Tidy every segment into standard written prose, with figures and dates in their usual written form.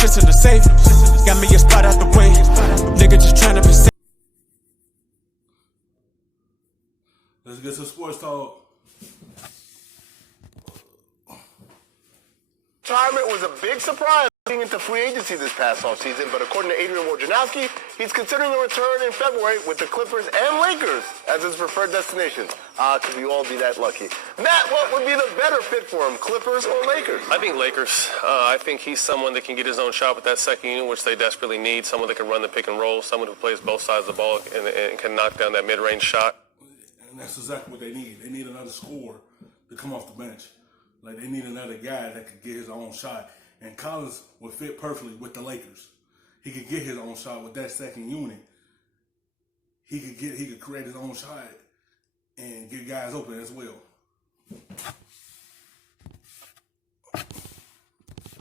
shit's in the safe. Got me a spot out the way. Nigga just tryna be safe. Let's get some sports talk. Retirement was a big surprise leading into free agency this past offseason, but according to Adrian Wojnarowski, he's considering a return in February with the Clippers and Lakers as his preferred destinations. Could we all be that lucky? Matt, what would be the better fit for him, Clippers or Lakers? I think Lakers. I think he's someone that can get his own shot with that second unit, which they desperately need. Someone that can run the pick and roll, someone who plays both sides of the ball and can knock down that mid-range shot. And that's exactly what they need. They need another scorer to come off the bench. Like, they need another guy that could get his own shot. And Collins would fit perfectly with the Lakers. He could get his own shot with that second unit. He could create his own shot and get guys open as well.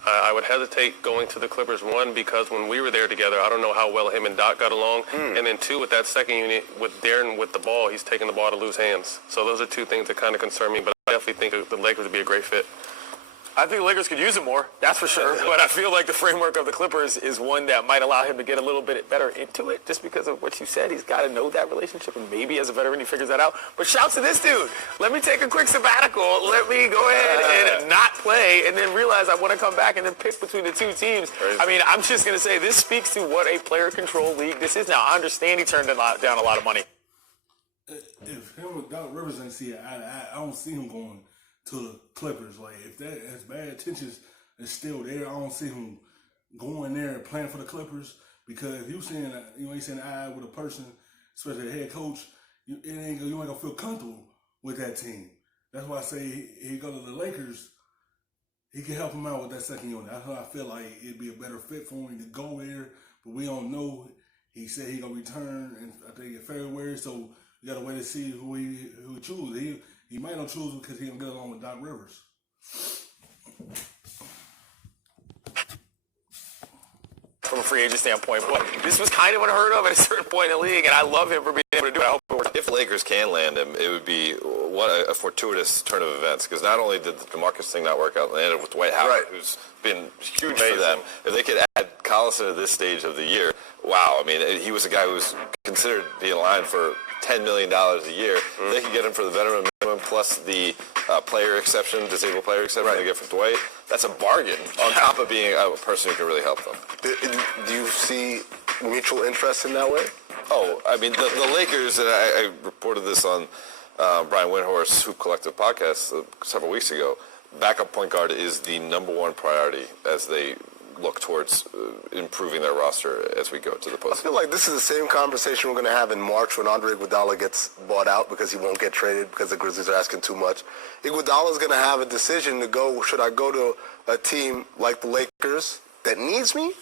I would hesitate going to the Clippers, one, because when we were there together, I don't know how well him and Doc got along. And then two, with that second unit, with Darren with the ball, he's taking the ball to lose hands. So those are two things that kind of concern me, but I definitely think the Lakers would be a great fit. I think the Lakers could use him more, that's for sure. But I feel like the framework of the Clippers is one that might allow him to get a little bit better into it, just because of what you said. He's got to know that relationship, and maybe as a veteran he figures that out. But shouts to this dude. Let me take a quick sabbatical. Let me go ahead and not play, and then realize I want to come back and then pick between the two teams. I mean, I'm just going to say this speaks to what a player-controlled league this is now. I understand he turned down a lot of money. If him with Doc Rivers ain't see it, I don't see him going to the Clippers. Like, if that as bad intentions is still there, I don't see him going there and playing for the Clippers. Because if you ain't seeing eye with a person, especially a head coach, you ain't gonna feel comfortable with that team. That's why I say he go to the Lakers. He can help him out with that second unit. That's why I feel like it'd be a better fit for him to go there. But we don't know. He said he gonna return, and I think in February. So you gotta wait to see who he choose. He might not choose because he don't get along with Doc Rivers. From a free agent standpoint, but this was kind of unheard of at a certain point in the league, and I love him for being able to do it. I hope it works. If the Lakers can land him, it would be what a fortuitous turn of events, because not only did the DeMarcus thing not work out, they ended with Dwight Howard, who's been huge for them. If they could add Collison at this stage of the year, wow. I mean, he was a guy who was considered being in line for $10 million a year. They could get him for the veteran minimum plus the player exception, disabled player exception they get from Dwight. That's a bargain on top of being a person who can really help them. Do you see mutual interest in that way? Oh, I mean, the Lakers, and I reported this on Brian Windhorst's Hoop Collective podcast several weeks ago, backup point guard is the #1 priority as they look towards improving their roster as we go to the postseason. I feel like this is the same conversation we're going to have in March when Andre Iguodala gets bought out because he won't get traded because the Grizzlies are asking too much. Iguodala is going to have a decision to go, should I go to a team like the Lakers that needs me,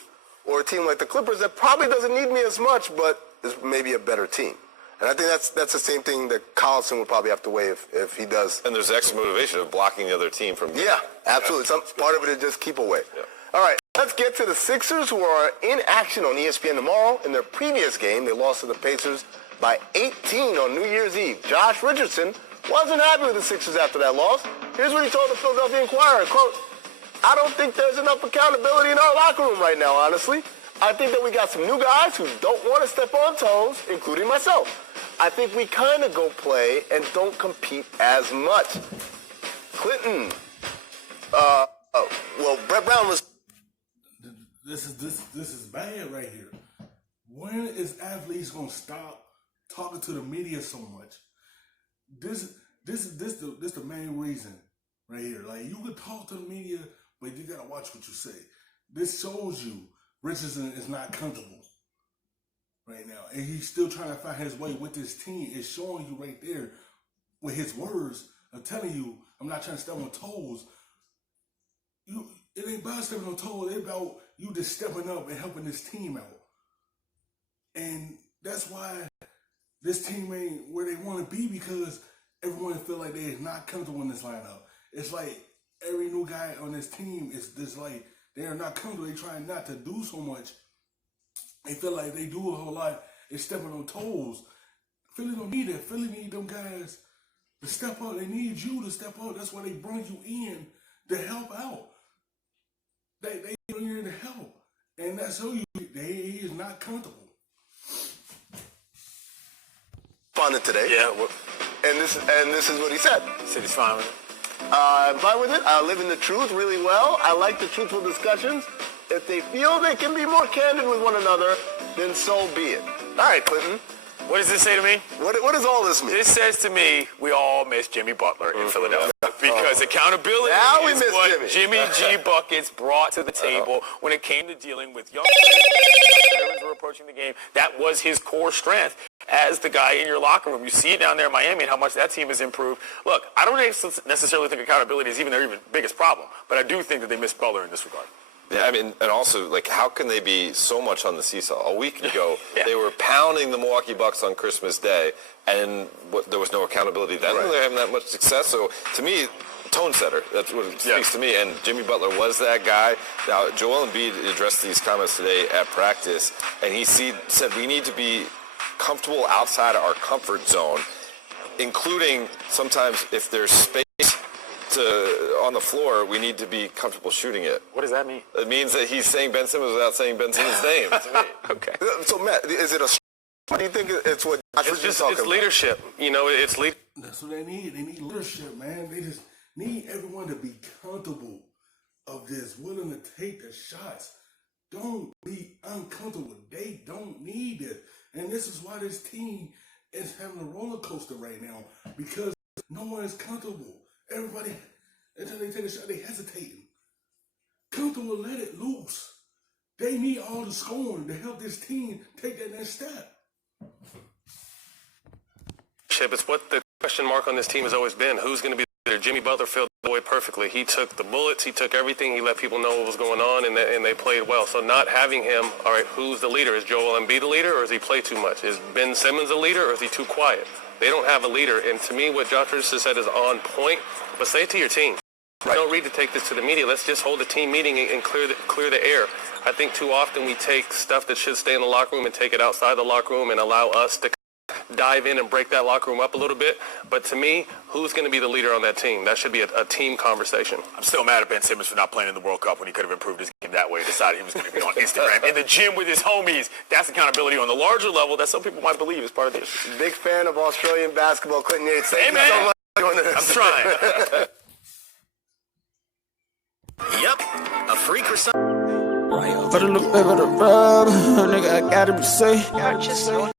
or a team like the Clippers that probably doesn't need me as much but is maybe a better team? And I think that's the same thing that Collison would probably have to weigh if he does. And there's extra motivation of blocking the other team from... Yeah, absolutely. Some part of it is just keep away. Yeah. All right, let's get to the Sixers, who are in action on ESPN tomorrow. In their previous game, they lost to the Pacers by 18 on New Year's Eve. Josh Richardson wasn't happy with the Sixers after that loss. Here's what he told the Philadelphia Inquirer, quote, "I don't think there's enough accountability in our locker room right now, honestly. I think that we got some new guys who don't want to step on toes, including myself. I think we kind of go play and don't compete as much." Clinton, well, Brett Brown was... This is bad right here. When is athletes gonna stop talking to the media so much? This the main reason right here. Like, you can talk to the media, but you gotta watch what you say. This shows you Richardson is not comfortable right now, and he's still trying to find his way with this team. It's showing you right there with his words of telling you, I'm not trying to step on toes. It ain't about stepping on toes. It's about you just stepping up and helping this team out. And that's why this team ain't where they want to be, because everyone feel like they're not comfortable in this lineup. It's like every new guy on this team is just like they are not comfortable. They trying not to do so much. They feel like they do a whole lot. They're stepping on toes. Philly don't need that. Philly need them guys to step up. They need you to step up. That's why they bring you in to help out. They are here to help. And that's who he is not comfortable. Responded today. Yeah. And this is what he said. He said he's fine with it. I'm fine with it. I live in the truth really well. I like the truthful discussions. If they feel they can be more candid with one another, then so be it. All right, Clinton. What does this say to me? What does all this mean? This says to me, we all miss Jimmy Butler in Philadelphia. Because accountability Now we is miss what Jimmy. G. Buckets brought to the table when it came to dealing with young veterans who were approaching the game. That was his core strength as the guy in your locker room. You see it down there in Miami and how much that team has improved. Look, I don't necessarily think accountability is even their biggest problem, but I do think that they miss Butler in this regard. Yeah, I mean, and also, like, how can they be so much on the seesaw? A week ago, they were pounding the Milwaukee Bucks on Christmas Day, and there was no accountability then. They were having that much success. So, to me, tone setter. That's what it speaks to me. And Jimmy Butler was that guy. Now, Joel Embiid addressed these comments today at practice, and he said we need to be comfortable outside our comfort zone, including sometimes if there's space on the floor, we need to be comfortable shooting it. What does that mean? It means that he's saying Ben Simmons without saying Ben Simmons' name to me. Okay. So, Matt, is it what do you think it's what It's just it's leadership. You know, it's leadership. That's what they need. They need leadership, man. They just need everyone to be comfortable of this, willing to take the shots. Don't be uncomfortable. They don't need it. And this is why this team is having a roller coaster right now, because no one is comfortable. Everybody, until they take a shot, they hesitating. Comfortable, let it loose. They need all the scoring to help this team take that next step. It's what the question mark on this team has always been. Who's going to be the leader? Jimmy Butler filled the void perfectly. He took the bullets. He took everything. He let people know what was going on, and they played well. So not having him, all right, who's the leader? Is Joel Embiid the leader, or does he play too much? Is Ben Simmons the leader, or is he too quiet? They don't have a leader. And to me, what Josh Richardson said is on point. But say it to your team. Right. Don't need to take this to the media. Let's just hold a team meeting and clear the air. I think too often we take stuff that should stay in the locker room and take it outside the locker room and allow us to dive in and break that locker room up a little bit. But to me, who's going to be the leader on that team? That should be a team conversation. I'm still mad at Ben Simmons for not playing in the World Cup when he could have improved his game that way. He decided he was going to be on Instagram in the gym with his homies. That's accountability on the larger level that some people might believe is part of the issue. Big fan of Australian basketball, Clinton Yates. Thank you man. so much. I'm trying. Yep, a freak or something. For the look back of the rub, nigga, I gotta be safe.